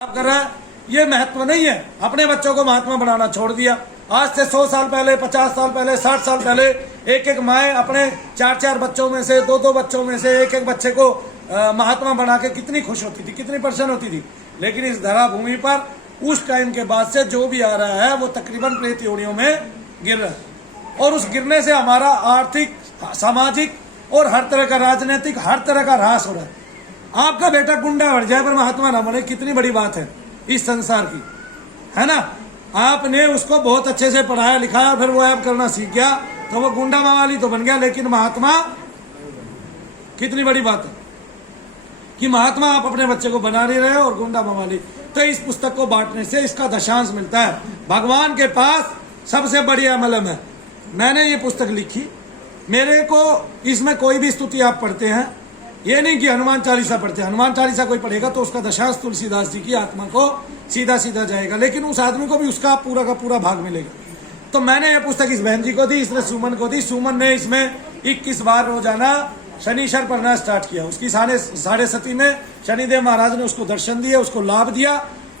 आप कर रहा है, ये महत्व नहीं है। अपने बच्चों को महात्मा बनाना छोड़ दिया। आज से 100 साल पहले, 50 साल पहले, 60 साल पहले एक एक माए अपने 4-4 बच्चों में से, 2-2 बच्चों में से एक एक बच्चे को महात्मा बना के कितनी खुश होती थी, कितनी प्रसन्न होती थी। लेकिन इस धरा भूमि पर उस टाइम के बाद से जो भी आ रहा है वो तकरीबन प्रेत योनियों में गिर रहा है। और उस गिरने से हमारा आर्थिक, सामाजिक और हर तरह का राजनीतिक, हर तरह का ह्रास हो रहा है। आपका बेटा गुंडा बढ़ जाए पर महात्मा ना बने, कितनी बड़ी बात है इस संसार की, है ना। आपने उसको बहुत अच्छे से पढ़ाया लिखाया, फिर वो ऐप करना सीख गया तो वो गुंडा मवाली तो बन गया, लेकिन महात्मा कितनी बड़ी बात है कि महात्मा आप अपने बच्चे को बना नहीं रहे और गुंडा मवाली। तो इस पुस्तक को बांटने से इसका दशांश मिलता है। भगवान के पास सबसे बढ़िया मलम है। मैंने ये पुस्तक लिखी, मेरे को इसमें कोई भी स्तुति आप पढ़ते हैं, ये नहीं कि हनुमान चालीसा पढ़ते हैं। हनुमान चालीसा कोई पढ़ेगा तो उसका दशांश तुलसीदास जी की आत्मा को सीधा सीधा जाएगा, लेकिन उस आदमी को भी उसका पूरा का पूरा भाग मिलेगा। तो मैंने ये पुस्तक इस बहन जी को दी, इसने सुमन को दी। सुमन ने इसमें 21 बार रोजाना शनिश्चर पढ़ना स्टार्ट किया। उसकी 7:30 में शनिदेव महाराज ने उसको दर्शन दिए, उसको लाभ दिया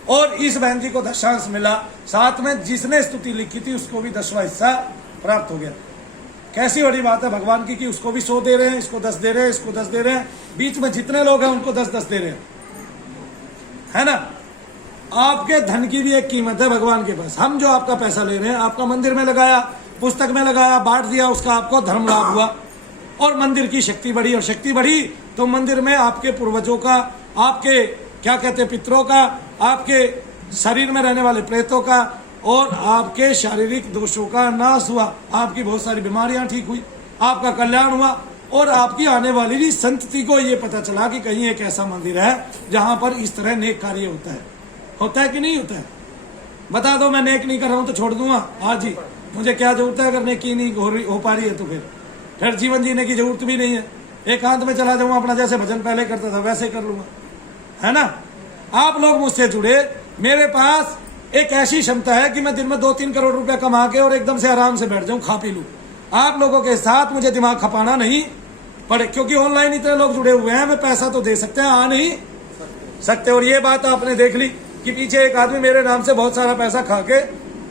और इस बहन जी को दशांश मिला। साथ में जिसने स्तुति लिखी थी उसको भी 10वां हिस्सा प्राप्त हो गया। कैसी बड़ी बात है भगवान की कि उसको भी 100 दे रहे हैं, इसको 10 दे रहे हैं, इसको 10 दे रहे हैं, बीच में जितने लोग हैं उनको 10-10 दे रहे हैं, है ना। आपके धन की भी एक कीमत है भगवान के पास। हम जो आपका पैसा ले रहे हैं, आपका मंदिर में लगाया, पुस्तक में लगाया, बांट दिया, उसका आपको धर्म लाभ हुआ और मंदिर की शक्ति बढ़ी। और शक्ति बढ़ी तो मंदिर में आपके पूर्वजों का, आपके क्या कहते हैं पितरों का, आपके शरीर में रहने वाले प्रेतों का और आपके शारीरिक दोषों का नाश हुआ। आपकी बहुत सारी बीमारियां ठीक हुई, आपका कल्याण हुआ और आपकी आने वाली संतति को ये पता चला कि कहीं एक ऐसा मंदिर है जहां पर इस तरह नेक कार्य होता है कि नहीं होता है। बता दो, मैं नेक नहीं कर रहा हूं तो छोड़ दूंगा आज ही। मुझे क्या जरूरत है अगर नेकी नहीं हो पा रही है तो फिर जीवन जीने की जरूरत भी नहीं है। एकांत में चला जाऊंगा, अपना जैसे भजन पहले करता था वैसे कर लूंगा, है ना। आप लोग मुझसे जुड़े, मेरे पास एक ऐसी क्षमता है कि मैं दिन में 2-3 करोड़ रुपया कमा के और एकदम से आराम से बैठ जाऊं, खा पी लूं। आप लोगों के साथ मुझे दिमाग खपाना नहीं पड़े, क्योंकि ऑनलाइन इतने लोग जुड़े हुए हैं, मैं पैसा तो दे सकते हैं, आ नहीं सकते। और ये बात आपने देख ली कि पीछे एक आदमी मेरे नाम से बहुत सारा पैसा खा के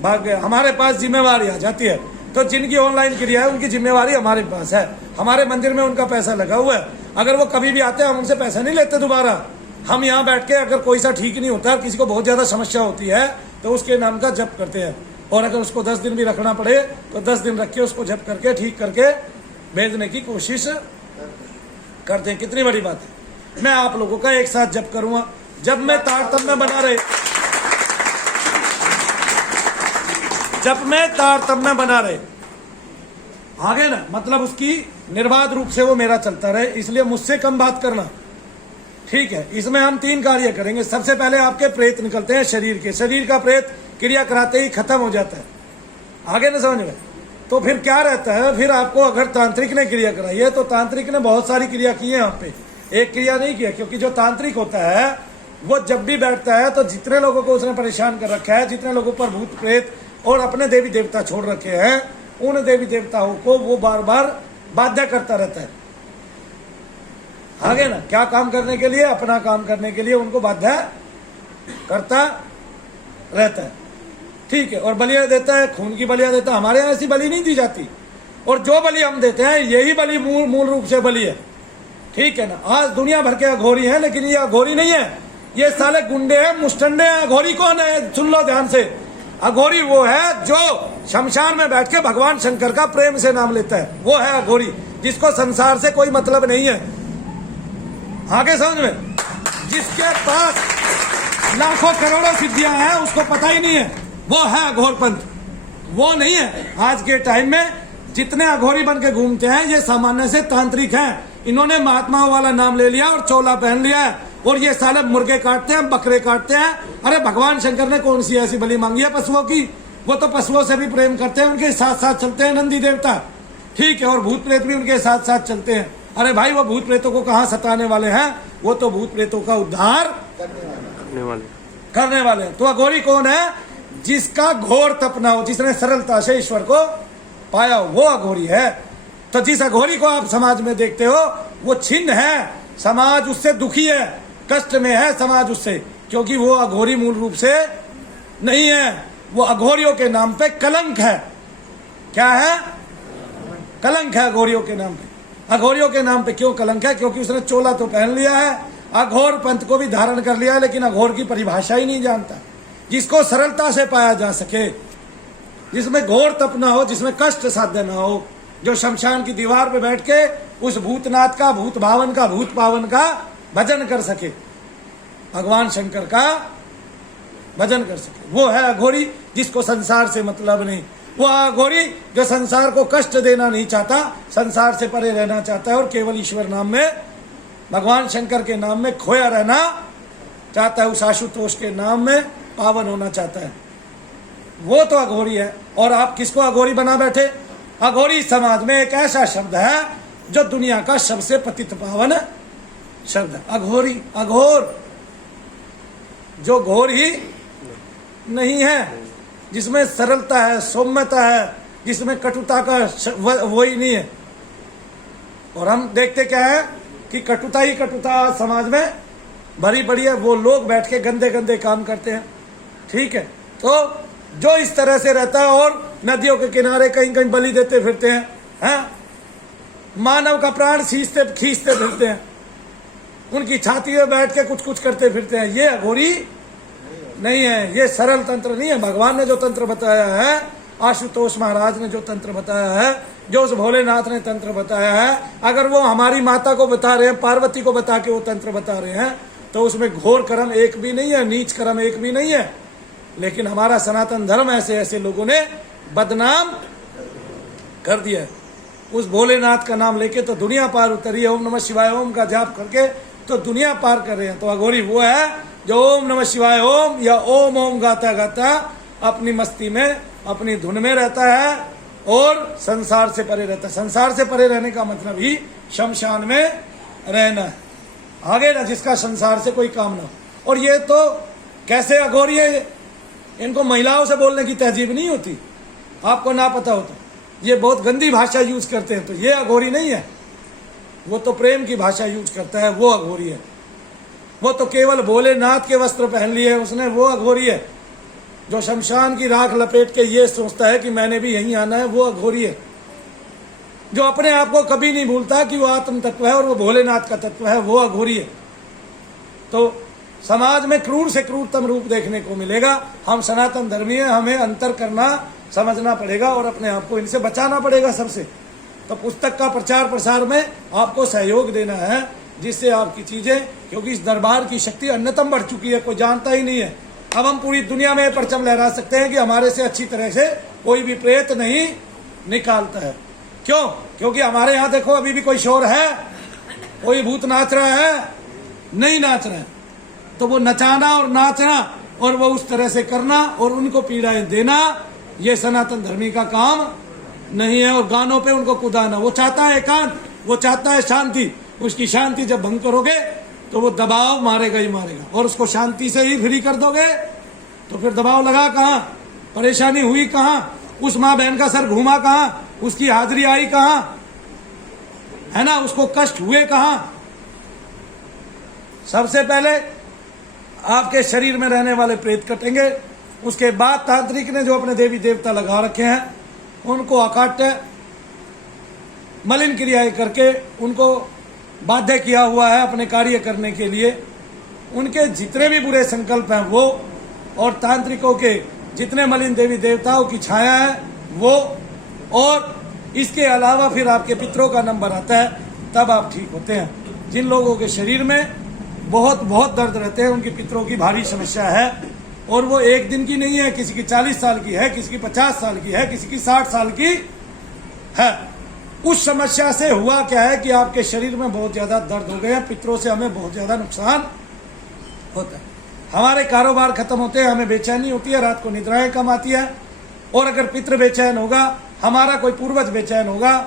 भाग गया। हमारे पास जिम्मेवारी आ जाती है, तो जिनकी ऑनलाइन क्रिया है उनकी जिम्मेवारी हमारे पास है। हमारे मंदिर में उनका पैसा लगा हुआ है, अगर वो कभी भी आते हैं हम उनसे पैसा नहीं लेते दोबारा। हम यहाँ बैठ के अगर कोई सा ठीक नहीं होता, किसी को बहुत ज्यादा समस्या होती है तो उसके नाम का जप करते हैं। और अगर उसको 10 दिन भी रखना पड़े तो 10 दिन रख के उसको जप करके ठीक करके भेजने की कोशिश करते हैं। कितनी बड़ी बात है। मैं आप लोगों का एक साथ जप करूंगा। जब मैं तारतम्य बना रहे आगे ना, मतलब उसकी निर्बाध रूप से वो मेरा चलता रहे, इसलिए मुझसे कम बात करना, ठीक है। इसमें हम 3 कार्य करेंगे। सबसे पहले आपके प्रेत निकलते हैं शरीर के, शरीर का प्रेत क्रिया कराते ही खत्म हो जाता है, आगे ना समझ में। तो फिर क्या रहता है, फिर आपको अगर तांत्रिक ने क्रिया कराई है तो तांत्रिक ने बहुत सारी क्रिया की है, यहाँ पे एक क्रिया नहीं किया। क्योंकि जो तांत्रिक होता है वो जब भी बैठता है तो जितने लोगों को उसने परेशान कर रखा है, जितने लोगों पर भूत प्रेत और अपने देवी देवता छोड़ रखे हैं, उन देवी देवताओं को वो बार बार बाध्य करता रहता है, आगे ना। क्या काम करने के लिए, अपना काम करने के लिए उनको बाध्य करता रहता है, ठीक है। और बलियां देता है, खून की बलियां देता है। हमारे यहाँ ऐसी बलि नहीं दी जाती, और जो बलि हम देते हैं यही बलि मूल रूप से बलि है, ठीक है ना। आज दुनिया भर के अघोरी हैं, लेकिन ये अघोरी नहीं है, ये साले गुंडे हैं, मुस्टंडे हैं। अघोरी कौन है, सुन लो ध्यान से। अघोरी वो है जो शमशान में बैठ के भगवान शंकर का प्रेम से नाम लेता है, वो है अघोरी, जिसको संसार से कोई मतलब नहीं है, आगे समझ में। जिसके पास लाखों करोड़ों सिद्धियां हैं उसको पता ही नहीं है, वो है अघोरपंथ, वो नहीं है। आज के टाइम में जितने अघोरी बन के घूमते हैं ये सामान्य से तांत्रिक हैं। इन्होंने महात्माओं वाला नाम ले लिया और चोला पहन लिया है, और ये साले मुर्गे काटते हैं, बकरे काटते हैं। अरे भगवान शंकर ने कौन सी ऐसी बलि मांगी है पशुओं की, वो तो पशुओं से भी प्रेम करते हैं, उनके साथ साथ चलते हैं नंदी देवता, ठीक है। और भूत प्रेत भी उनके साथ साथ चलते हैं। अरे भाई वो भूत प्रेतों को कहाँ सताने वाले हैं, वो तो भूत प्रेतों का उद्धार करने वाले हैं। तो अघोरी कौन है, जिसका घोर तपना हो, जिसने सरलता से ईश्वर को पाया हो, वो अघोरी है। तो जिस अघोरी को आप समाज में देखते हो वो छिन्न है, समाज उससे दुखी है, कष्ट में है समाज उससे, क्योंकि वो अघोरी मूल रूप से नहीं है, वो अघोरियों के नाम पे कलंक है। क्या है? कलंक है अघोरियों के नाम पे। अघोरियों के नाम पे क्यों कलंक है? क्योंकि उसने चोला तो पहन लिया है, अघोर पंथ को भी धारण कर लिया है, लेकिन अघोर की परिभाषा ही नहीं जानता। जिसको सरलता से पाया जा सके, जिसमें घोर तप ना हो, जिसमें कष्ट साध्य ना हो, जो शमशान की दीवार पे बैठ के उस भूतनाथ का, भूत भावन का, भूत पावन का भजन कर सके, भगवान शंकर का भजन कर सके, वो है अघोरी। जिसको संसार से मतलब नहीं, वो अघोरी जो संसार को कष्ट देना नहीं चाहता, संसार से परे रहना चाहता है और केवल ईश्वर नाम में, भगवान शंकर के नाम में खोया रहना चाहता है, उस आशुतोष के नाम में पावन होना चाहता है, वो तो अघोरी है। और आप किसको अघोरी बना बैठे? अघोरी समाज में एक ऐसा शब्द है जो दुनिया का सबसे पतित पावन शब्द है। अघोरी, अघोर, जो घोर ही नहीं है, जिसमें सरलता है, सौम्यता है, जिसमें कटुता का वो ही नहीं है। और हम देखते क्या है कि कटुता ही कटुता समाज में भरी पड़ी है। वो लोग बैठ के गंदे गंदे काम करते हैं, ठीक है। तो जो इस तरह से रहता है और नदियों के किनारे कहीं कहीं बलि देते फिरते हैं, मानव का प्राण खींचते फिरते हैं, उनकी छाती में बैठ के कुछ कुछ करते फिरते हैं, ये अघोरी नहीं है, ये सरल तंत्र नहीं है। भगवान ने जो तंत्र बताया है, आशुतोष महाराज ने जो तंत्र बताया है, जो उस भोलेनाथ ने तंत्र बताया है, अगर वो हमारी माता को बता रहे हैं, पार्वती को बता के वो तंत्र बता रहे हैं, तो उसमें घोर कर्म एक भी नहीं है, नीच कर्म एक भी नहीं है। लेकिन हमारा सनातन धर्म ऐसे ऐसे लोगों ने बदनाम कर दिया है। उस भोलेनाथ का नाम लेके तो दुनिया पार उतरी है, ओम नमः शिवाय ओम का जाप करके तो दुनिया पार कर रहे हैं। तो अघोरी वो है जो ओम नमः शिवाय ओम या ओम ओम गाता गाता अपनी मस्ती में, अपनी धुन में रहता है और संसार से परे रहता है। संसार से परे रहने का मतलब ही शमशान में रहना है, आगे ना, जिसका संसार से कोई काम ना हो। और ये तो कैसे अघोरी है, इनको महिलाओं से बोलने की तहजीब नहीं होती, आपको ना पता हो तो। ये बहुत गंदी भाषा यूज करते हैं, तो ये अघोरी नहीं है, वो तो प्रेम की भाषा यूज करता है, वो अघोरी है। वो तो केवल भोलेनाथ के वस्त्र पहन लिए है उसने, वो अघोरी है। जो शमशान की राख लपेट के ये सोचता है कि मैंने भी यहीं आना है, वो अघोरी है। जो अपने आप को कभी नहीं भूलता कि वो आत्म तत्व है और वो भोलेनाथ का तत्व है, वो अघोरी है। तो समाज में क्रूर से क्रूरतम रूप देखने को मिलेगा। हम सनातन धर्मी हैं, हमें अंतर करना समझना पड़ेगा और अपने आप को इनसे बचाना पड़ेगा सबसे। तो पुस्तक का प्रचार प्रसार में आपको सहयोग देना है, जिससे आपकी चीजें, क्योंकि इस दरबार की शक्ति अन्यतम बढ़ चुकी है, कोई जानता ही नहीं है। अब हम पूरी दुनिया में परचम लहरा सकते हैं कि हमारे से अच्छी तरह से कोई भी प्रेत नहीं निकालता है। क्यों? क्योंकि हमारे यहाँ देखो अभी भी कोई शोर है, कोई भूत नाच रहा है? नहीं नाच रहा है। तो वो नचाना और नाचना और वो उस तरह से करना और उनको पीड़ाएं देना, ये सनातन धर्मी का काम नहीं है। और गानों पे उनको कुदाना, वो चाहता है एकांत, वो चाहता है शांति। उसकी शांति जब भंग करोगे तो वो दबाव मारेगा ही मारेगा, और उसको शांति से ही फ्री कर दोगे तो फिर दबाव लगा कहाँ, परेशानी हुई कहाँ, उस माँ बहन का सर घूमा कहाँ, उसकी हाजिरी आई कहाँ, है ना, उसको कष्ट हुए कहाँ। सबसे पहले आपके शरीर में रहने वाले प्रेत कटेंगे, उसके बाद तांत्रिक ने जो अपने देवी देवता लगा रखे हैं उनको अकाट्य मलिन क्रियाएं करके उनको बाध्य किया हुआ है अपने कार्य करने के लिए। उनके जितने भी बुरे संकल्प हैं वो, और तांत्रिकों के जितने मलिन देवी देवताओं की छाया है वो, और इसके अलावा फिर आपके पितरों का नंबर आता है, तब आप ठीक होते हैं। जिन लोगों के शरीर में बहुत बहुत दर्द रहते हैं, उनकी पितरों की भारी समस्या है, और वो एक दिन की नहीं है, किसी की 40 साल की है, किसी की 50 साल की है, किसी की 60 साल की है। उस समस्या से हुआ क्या है कि आपके शरीर में बहुत ज्यादा दर्द हो गया, पितरों से हमें बहुत ज्यादा नुकसान होता है, हमारे कारोबार खत्म होते हैं, हमें बेचैनी होती है, रात को निद्राएं कम आती है। और अगर पितृ बेचैन होगा, हमारा कोई पूर्वज बेचैन होगा,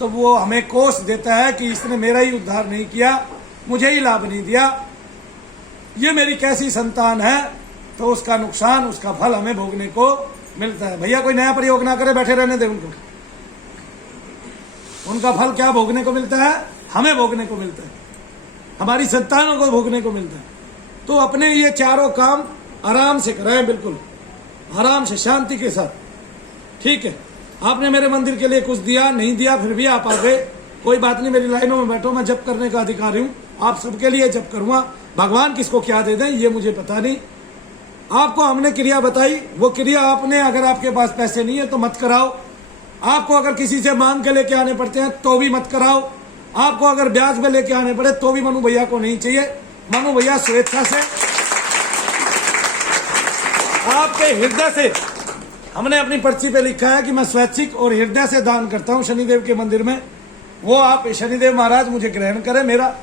तो वो हमें कोष देता है कि इसने मेरा ही उद्धार नहीं किया, मुझे ही लाभ नहीं दिया, ये मेरी कैसी संतान है। तो उसका नुकसान, उसका फल हमें भोगने को मिलता है। भैया कोई नया प्रयोग ना करे, बैठे रहने दे उनको। उनका फल क्या भोगने को मिलता है? हमें भोगने को मिलता है, हमारी संतानों को भोगने को मिलता है। तो अपने ये चारों काम आराम से कराएं, बिल्कुल आराम से, शांति के साथ। ठीक है, आपने मेरे मंदिर के लिए कुछ दिया नहीं दिया, फिर भी आप आ गए, कोई बात नहीं, मेरी लाइनों में बैठो, मैं जप करने का अधिकारी हूँ, आप सबके लिए जप करूंगा। भगवान किसको क्या दे दें ये मुझे पता नहीं। आपको हमने क्रिया बताई, वो क्रिया आपने, अगर आपके पास पैसे नहीं है तो मत कराओ। आपको अगर किसी से मांग के लेके आने पड़ते हैं तो भी मत कराओ। आपको अगर ब्याज में लेके आने पड़े तो भी मनु भैया को नहीं चाहिए। मनु भैया स्वेच्छा से, आपके हृदय से, हमने अपनी पर्ची पे लिखा है कि मैं स्वैच्छिक और हृदय से दान करता हूं शनिदेव के मंदिर में। वो आप शनिदेव महाराज मुझे ग्रहण करें मेरा,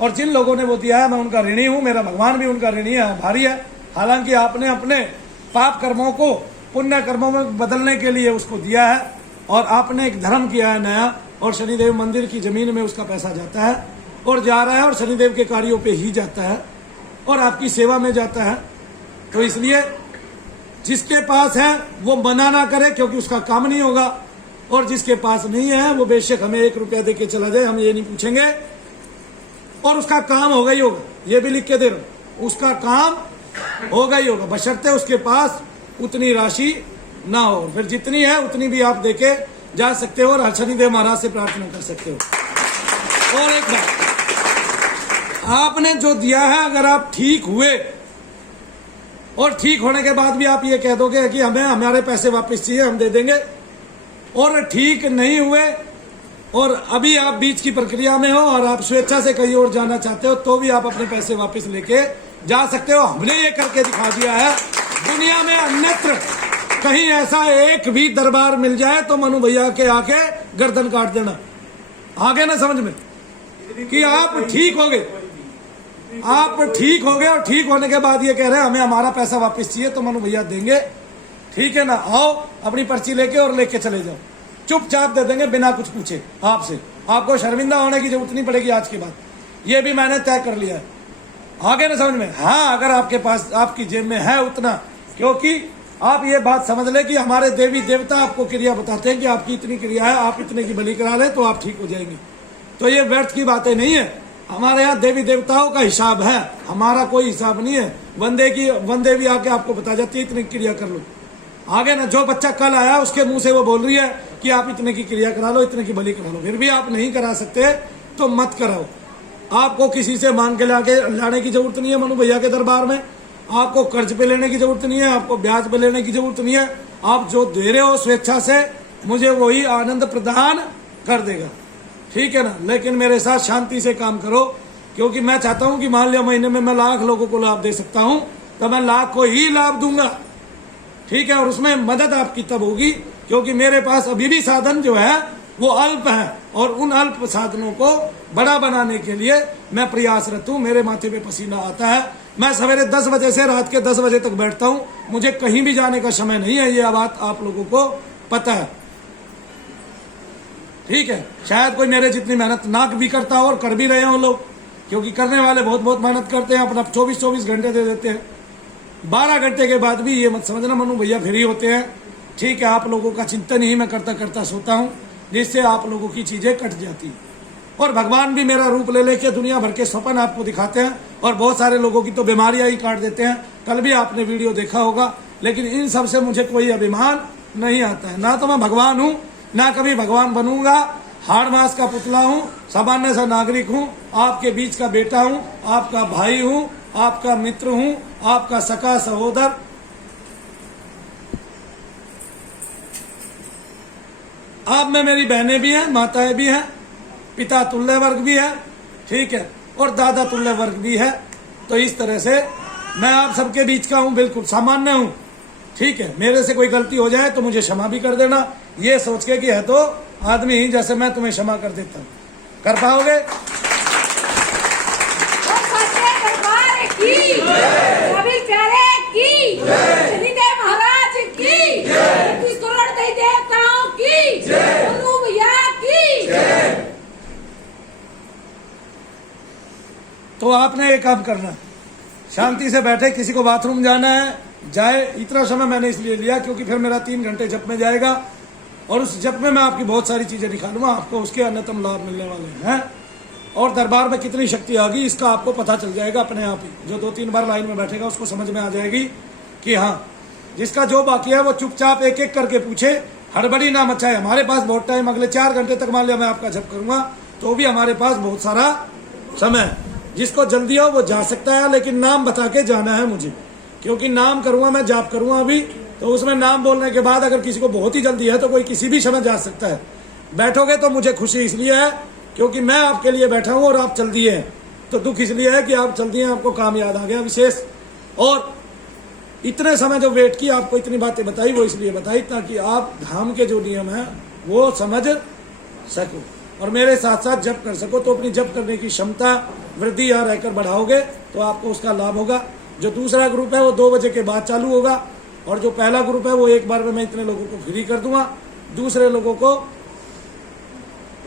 और जिन लोगों ने वो दिया है मैं उनका ऋणी हूं, मेरा भगवान भी उनका ऋणी है, आभारी है। हालांकि आपने अपने पाप कर्मों को पुण्य कर्मों में बदलने के लिए उसको दिया है, और आपने एक धर्म किया है नया, और शनिदेव मंदिर की जमीन में उसका पैसा जाता है और जा रहा है, और शनिदेव के कार्यों पे ही जाता है और आपकी सेवा में जाता है। तो इसलिए जिसके पास है वो मना ना करे, क्योंकि उसका काम नहीं होगा, और जिसके पास नहीं है वो बेशक हमें 1 रुपया दे के चला जाए, हम ये नहीं पूछेंगे, और उसका काम होगा ही होगा। ये भी लिख के दे रहा हूं, उसका काम होगा ही होगा, बशर्ते उसके पास उतनी राशि ना हो। फिर जितनी है उतनी भी आप देके जा सकते हो, और शनिदेव महाराज से प्रार्थना कर सकते हो। और एक बात, आपने जो दिया है, अगर आप ठीक हुए और ठीक होने के बाद भी आप ये कह दोगे कि हमें हमारे पैसे वापस चाहिए, हम दे देंगे, और ठीक नहीं हुए और अभी आप बीच की प्रक्रिया में हो और आप स्वेच्छा से कहीं और जाना चाहते हो, तो भी आप अपने पैसे वापस लेके जा सकते हो। हमने ये करके दिखा दिया है। दुनिया में अन्यत्र कहीं ऐसा एक भी दरबार मिल जाए तो मनु भैया के आके गर्दन काट देना। आगे ना समझ में कि आप ठीक हो गए, आप ठीक हो गए, और ठीक होने के बाद ये कह रहे हैं हमें हमारा पैसा वापस चाहिए, तो मनु भैया देंगे। ठीक है ना, आओ अपनी पर्ची लेके और लेके चले जाओ, चुपचाप दे देंगे बिना कुछ पूछे आपसे। आपको शर्मिंदा होने की जरूरत नहीं पड़ेगी आज के बाद, ये भी मैंने तय कर लिया है। आगे ना समझ में। हाँ, अगर आपके पास, आपकी जेब में है उतना, क्योंकि आप ये बात समझ ले कि हमारे देवी देवता आपको क्रिया बताते हैं कि आपकी इतनी क्रिया है, आप इतने की बलि करा ले तो आप ठीक हो जाएंगे। तो ये व्यर्थ की बातें नहीं है। हमारे यहाँ देवी देवताओं का हिसाब है, हमारा कोई हिसाब नहीं है। वंदे भी आके आपको बता जाती है इतनी क्रिया कर लो। आगे ना, जो बच्चा कल आया उसके मुंह से वो बोल रही है कि आप इतने की क्रिया करा लो, इतने की बलि करा लो, फिर भी आप नहीं करा सकते तो मत कराओ। आपको किसी से मांग के लाने की जरूरत नहीं है मनु भैया के दरबार में। आपको कर्ज पे लेने की जरूरत नहीं है, आपको ब्याज पे लेने की जरूरत नहीं है। आप जो दे रहे हो स्वेच्छा से, मुझे वही आनंद प्रदान कर देगा। ठीक है ना, लेकिन मेरे साथ शांति से काम करो, क्योंकि मैं चाहता हूं कि मान लिया महीने में मैं 1,00,000 लोगों को लाभ दे सकता हूं, तो मैं 1,00,000 को ही लाभ दूंगा। ठीक है, और उसमें मदद आपकी तब होगी क्योंकि मेरे पास अभी भी साधन जो है वो अल्प है, और उन अल्प साधनों को बड़ा बनाने के लिए मैं प्रयासरत हूँ। मेरे माथे पे पसीना आता है, मैं सवेरे 10 बजे से रात के 10 बजे तक बैठता हूँ, मुझे कहीं भी जाने का समय नहीं है, ये बात आप लोगों को पता है। ठीक है, शायद कोई मेरे जितनी मेहनत ना भी करता हो और कर भी रहे हो लोग, क्योंकि करने वाले बहुत बहुत मेहनत करते हैं, अपना 24-24 घंटे दे देते हैं। 12 घंटे के बाद भी ये मत समझना मनु भैया फ्री होते हैं। ठीक है, आप लोगों का चिंतन ही मैं करता करता सोता हूँ, जिससे आप लोगों की चीजें कट जाती हैं। और भगवान भी मेरा रूप ले लेके दुनिया भर के स्वप्न आपको दिखाते हैं, और बहुत सारे लोगों की तो बीमारियां ही काट देते हैं। कल भी आपने वीडियो देखा होगा, लेकिन इन सब से मुझे कोई अभिमान नहीं आता है। ना तो मैं भगवान हूँ, ना कभी भगवान बनूंगा। हाड़ मास का पुतला हूँ, सामान्य सा नागरिक हूँ, आपके बीच का बेटा हूँ, आपका भाई हूँ, आपका मित्र हूँ, आपका सखा सहोदर। आप में मेरी बहनें भी हैं, माताएं भी हैं, पिता तुल्य वर्ग भी है, ठीक है, और दादा तुल्य वर्ग भी है। तो इस तरह से मैं आप सबके बीच का हूं, बिल्कुल सामान्य हूं। ठीक है, मेरे से कोई गलती हो जाए तो मुझे क्षमा भी कर देना, ये सोच के कि है तो आदमी ही जैसे मैं तुम्हें क्षमा कर देता हूं। कर पाओगे? तो आपने एक काम करना, शांति से बैठे, किसी को बाथरूम जाना है जाए। इतना समय मैंने इसलिए लिया क्योंकि फिर मेरा 3 घंटे जप में जाएगा, और उस जप में मैं आपकी बहुत सारी चीजें दिखा दूंगा, आपको उसके अन्यतम लाभ मिलने वाले हैं। और दरबार में कितनी शक्ति आ गई इसका आपको पता चल जाएगा अपने आप ही। जो 2-3 बार लाइन में बैठेगा उसको समझ में आ जाएगी कि हाँ, जिसका जो बाकी है वो चुपचाप एक एक करके पूछे, हड़बड़ी ना मचाए। हमारे पास बहुत टाइम, अगले 4 घंटे तक मान लिया मैं आपका जप करूंगा तो भी हमारे पास बहुत सारा समय है। जिसको जल्दी हो वो जा सकता है, लेकिन नाम बता के जाना है मुझे, क्योंकि नाम करूंगा मैं, जाप करूंगा अभी, तो उसमें नाम बोलने के बाद अगर किसी को बहुत ही जल्दी है तो कोई किसी भी समय जा सकता है। बैठोगे तो मुझे खुशी इसलिए है क्योंकि मैं आपके लिए बैठा हूं और आप चल दिए हैं, तो दुख इसलिए है कि आप चल दिए, आपको काम याद आ गया विशेष। और इतने समय जो वेट की, आपको इतनी बातें बताई, वो इसलिए बताई ताकि आप धाम के जो नियम है वो समझ सको और मेरे साथ साथ जप कर सको। तो अपनी जप करने की क्षमता वृद्धि यहाँ रहकर बढ़ाओगे तो आपको उसका लाभ होगा। जो दूसरा ग्रुप है वो 2 बजे के बाद चालू होगा और जो पहला ग्रुप है वो एक बार में मैं इतने लोगों को फ्री कर दूंगा, दूसरे लोगों को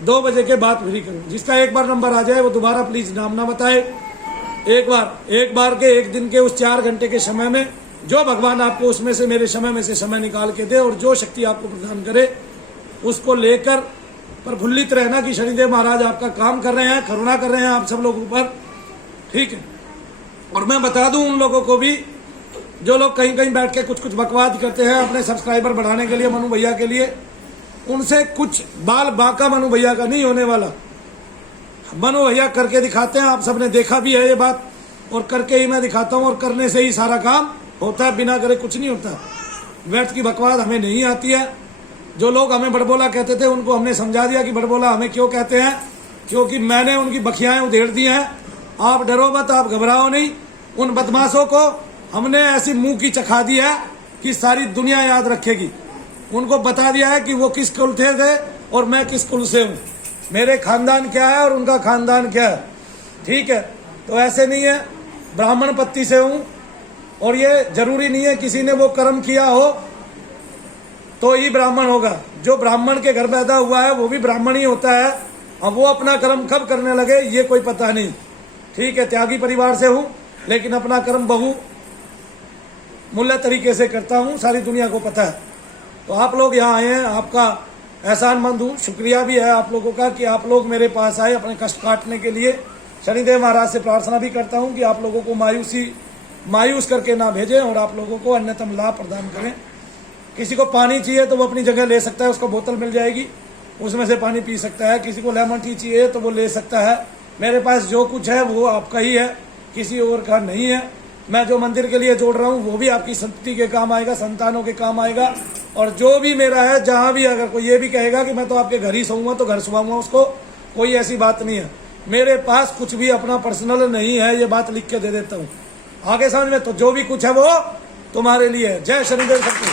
2 बजे के बाद फ्री करूंगा। जिसका एक बार नंबर आ जाए वो दोबारा प्लीज नाम ना बताए। एक बार के एक दिन के उस 4 घंटे के समय में जो भगवान आपको उसमें से, मेरे समय में से समय निकाल के दे और जो शक्ति आपको प्रदान करे उसको लेकर प्रफुल्लित रहना कि शनिदेव महाराज आपका काम कर रहे हैं, करुणा कर रहे हैं आप सब लोगों पर, ठीक है। और मैं बता दूं उन लोगों को भी जो लोग कहीं कहीं बैठ के कुछ कुछ बकवाद करते हैं अपने सब्सक्राइबर बढ़ाने के लिए, मनु भैया के लिए, उनसे कुछ बाल बाका मनु भैया का नहीं होने वाला। मनु भैया करके दिखाते हैं, आप सबने देखा भी है ये बात, और करके ही मैं दिखाता हूं और करने से ही सारा काम होता है, बिना करे कुछ नहीं होता। व्यर्थ की बकवाद हमें नहीं आती है। जो लोग हमें बड़बोला कहते थे उनको हमने समझा दिया कि बड़बोला हमें क्यों कहते हैं, क्योंकि मैंने उनकी बखियाएं उधेड़ दी हैं। आप डरो मत, आप घबराओ नहीं। उन बदमाशों को हमने ऐसी मुंह की चखा दी है कि सारी दुनिया याद रखेगी। उनको बता दिया है कि वो किस कुल थे और मैं किस कुल से हूँ, मेरे खानदान क्या है और उनका खानदान क्या है, ठीक है। तो ऐसे नहीं है, ब्राह्मण पत्ती से हूँ और ये जरूरी नहीं है किसी ने वो कर्म किया हो तो ही ब्राह्मण होगा। जो ब्राह्मण के घर पैदा हुआ है वो भी ब्राह्मण ही होता है। अब वो अपना कर्म कब करने लगे ये कोई पता नहीं, ठीक है। त्यागी परिवार से हूँ लेकिन अपना कर्म बहु मूल्य तरीके से करता हूँ, सारी दुनिया को पता है। तो आप लोग यहाँ आए हैं, आपका एहसानमंद हूँ, शुक्रिया भी है आप लोगों का कि आप लोग मेरे पास आए अपने कष्ट काटने के लिए। शनिदेव महाराज से प्रार्थना भी करता हूँ कि आप लोगों को मायूस करके ना भेजें और आप लोगों को अन्यतम लाभ प्रदान करें। किसी को पानी चाहिए तो वो अपनी जगह ले सकता है, उसको बोतल मिल जाएगी, उसमें से पानी पी सकता है। किसी को लेमन टी चाहिए तो वो ले सकता है। मेरे पास जो कुछ है वो आपका ही है, किसी और का नहीं है। मैं जो मंदिर के लिए जोड़ रहा हूँ वो भी आपकी संतति के काम आएगा, संतानों के काम आएगा। और जो भी मेरा है, जहाँ भी अगर कोई ये भी कहेगा कि मैं तो आपके घर ही सोऊंगा तो घर सुवाऊंगा, उसको कोई ऐसी बात नहीं है। मेरे पास कुछ भी अपना पर्सनल नहीं है, ये बात लिख के दे देता हूँ आगे समझ में। तो जो भी कुछ है वो तुम्हारे लिए है। जय शनिदेव शक्ति।